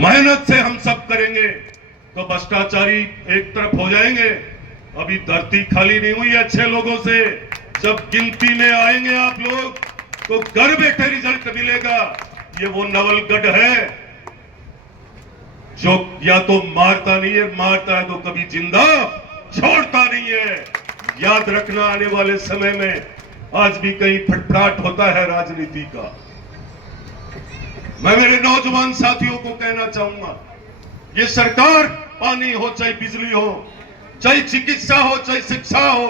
मेहनत से हम सब करेंगे तो भ्रष्टाचारी एक तरफ हो जाएंगे। अभी धरती खाली नहीं हुई अच्छे लोगों से। जब गिनती में आएंगे आप लोग तो घर बैठे रिजल्ट मिलेगा। ये वो नवलगढ़ है जो या तो मारता नहीं है, मारता है तो कभी जिंदा छोड़ता नहीं है। याद रखना, आने वाले समय में आज भी कहीं फटफड़ाट होता है राजनीति का। मैं मेरे नौजवान साथियों को कहना चाहूंगा, ये सरकार पानी हो चाहे बिजली हो, चाहे चिकित्सा हो, चाहे शिक्षा हो,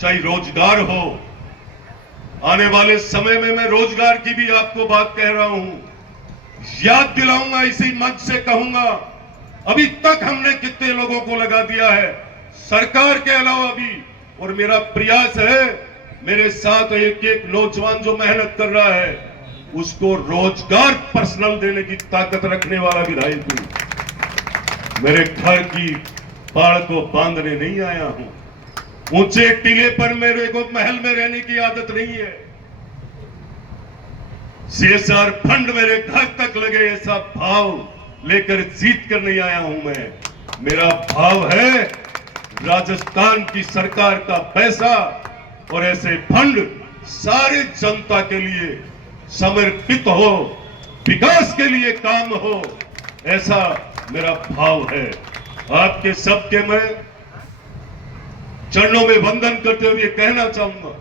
चाहे रोजगार हो, आने वाले समय में मैं रोजगार की भी आपको बात कह रहा हूं। याद दिलाऊंगा, इसी मंच से कहूंगा, अभी तक हमने कितने लोगों को लगा दिया है सरकार के अलावा भी। और मेरा प्रयास है, मेरे साथ एक एक नौजवान जो मेहनत कर रहा है उसको रोजगार पर्सनल देने की ताकत रखने वाला विधायक हूं। मेरे घर की पाड़ को बांधने नहीं आया हूं। ऊंचे टीले पर मेरे को महल में रहने की आदत नहीं है। सीएसआर फंड मेरे घर तक लगे ऐसा भाव लेकर जीत कर नहीं आया हूं मैं। मेरा भाव है राजस्थान की सरकार का पैसा और ऐसे फंड सारे जनता के लिए समर्पित हो, विकास के लिए काम हो, ऐसा मेरा भाव है। आपके सबके मैं चरणों में वंदन करते हुए कहना चाहूंगा,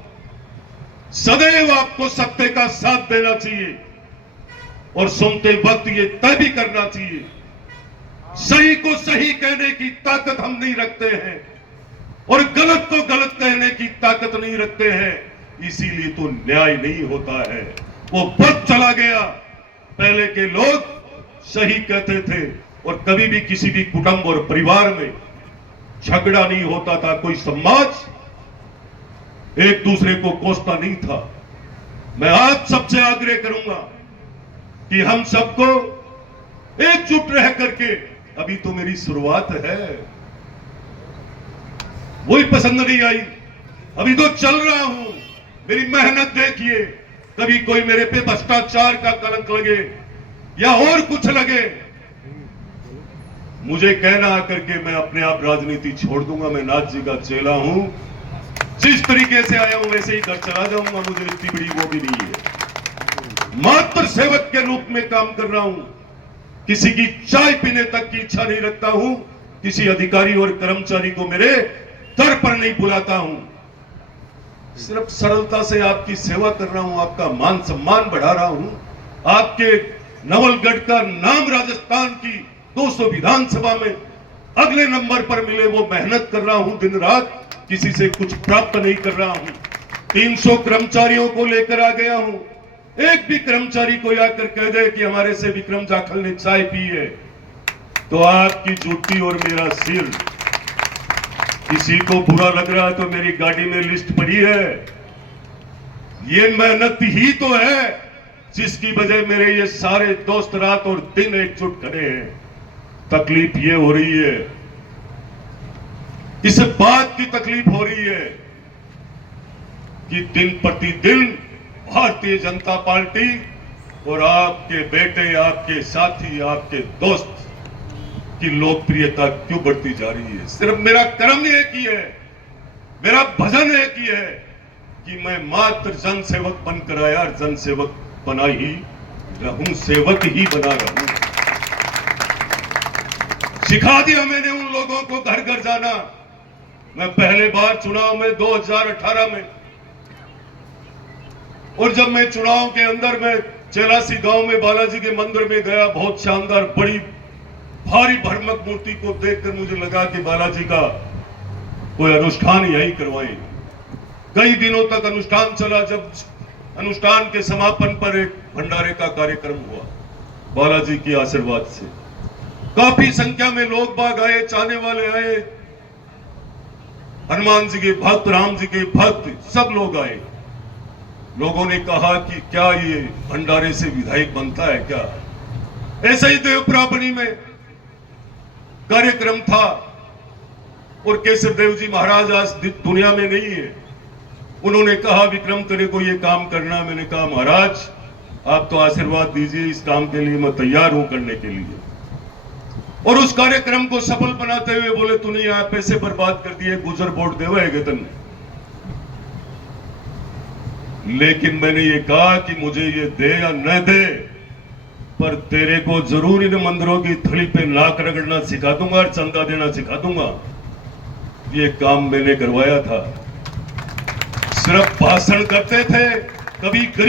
सदैव आपको सत्य का साथ देना चाहिए और सुनते वक्त ये तय भी करना चाहिए, सही को सही कहने की ताकत हम नहीं रखते हैं और गलत को गलत कहने की ताकत नहीं रखते हैं। इसीलिए तो न्याय नहीं होता है। वो वक्त चला गया, पहले के लोग सही कहते थे और कभी भी किसी भी कुटुंब और परिवार में झगड़ा नहीं होता था। कोई समाज एक दूसरे को कोसता नहीं था। मैं आप सबसे आग्रह करूंगा कि हम सबको एकजुट रह करके, अभी तो मेरी शुरुआत है, वही पसंद नहीं आई, अभी तो चल रहा हूं, मेरी मेहनत देखिए। कभी कोई मेरे पे भ्रष्टाचार का कलंक लगे या और कुछ लगे, मुझे कहना आकर के मैं अपने आप राजनीति छोड़ दूंगा। मैं नाथ जी का चेला हूं, जिस तरीके से आया हूं वैसे ही घर चला जाऊंगा। मुझे इतनी बड़ी वो भी नहीं है। मात्र सेवक के रूप में काम कर रहा हूं। किसी की चाय पीने तक की इच्छा नहीं रखता हूं। किसी अधिकारी और कर्मचारी को मेरे दर पर नहीं बुलाता हूं। सिर्फ सरलता से आपकी सेवा कर रहा हूं, आपका मान सम्मान बढ़ा रहा हूं, आपके नवलगढ़ का नाम राजस्थान की 200 विधानसभा में अगले नंबर पर मिले, वो मेहनत कर रहा हूं दिन रात। किसी से कुछ प्राप्त नहीं कर रहा हूं। 300 कर्मचारियों को लेकर आ गया हूं। एक भी कर्मचारी कोई आकर कह दे कि हमारे से विक्रम जाखल ने चाय पी है तो आपकी जूती और मेरा सिर। किसी को बुरा लग रहा है तो मेरी गाड़ी में लिस्ट पड़ी है। ये मेहनत ही तो है जिसकी वजह मेरे ये सारे दोस्त रात और दिन एकजुट खड़े हैं। तकलीफ ये हो रही है, इस बात की तकलीफ हो रही है कि दिन प्रतिदिन भारतीय जनता पार्टी और आपके बेटे, आपके साथी, आपके दोस्त की लोकप्रियता क्यों बढ़ती जा रही है। सिर्फ मेरा कर्म एक ही है, मेरा भजन एक ही है कि मैं मात्र जनसेवक बनकर आया, जनसेवक बना ही रहूं, सेवक ही बना रहूं। सिखा दिया मैंने उन लोगों को घर घर जाना। मैं पहले बार चुनाव में 2018 में, और जब मैं चुनाव के अंदर में चेलासी गांव में बालाजी के मंदिर में गया, बहुत शानदार बड़ी भारी भरमक मूर्ति को देखकर मुझे लगा कि बालाजी का कोई अनुष्ठान यही करवाएं। कई दिनों तक अनुष्ठान चला। जब अनुष्ठान के समापन पर एक भंडारे का कार्यक्रम हुआ, बालाजी के आशीर्वाद से काफी संख्या में लोग बाग आए, चाहने वाले आए, हनुमान जी के भक्त, राम जी के भक्त, सब लोग आए। लोगों ने कहा कि क्या ये भंडारे से विधायक बनता है क्या। ऐसे ही देवप्रापणी में कार्यक्रम था और केसर देव जी महाराज आज दुनिया में नहीं है। उन्होंने कहा विक्रम तेरे को ये काम करना। मैंने कहा महाराज आप तो आशीर्वाद दीजिए, इस काम के लिए मैं तैयार हूं करने के लिए। और उस कार्यक्रम को सफल बनाते हुए बोले तूने यहां पैसे बर्बाद कर दिए, गुजर बोर्ड देवा है तन्ने। लेकिन मैंने ये कहा कि मुझे ये दे या न दे, पर तेरे को जरूर इन मंदिरों की थड़ी पे नाक रगड़ना सिखा दूंगा और चंदा देना सिखा दूंगा। ये काम मैंने करवाया था। सिर्फ भाषण करते थे, कभी गरीब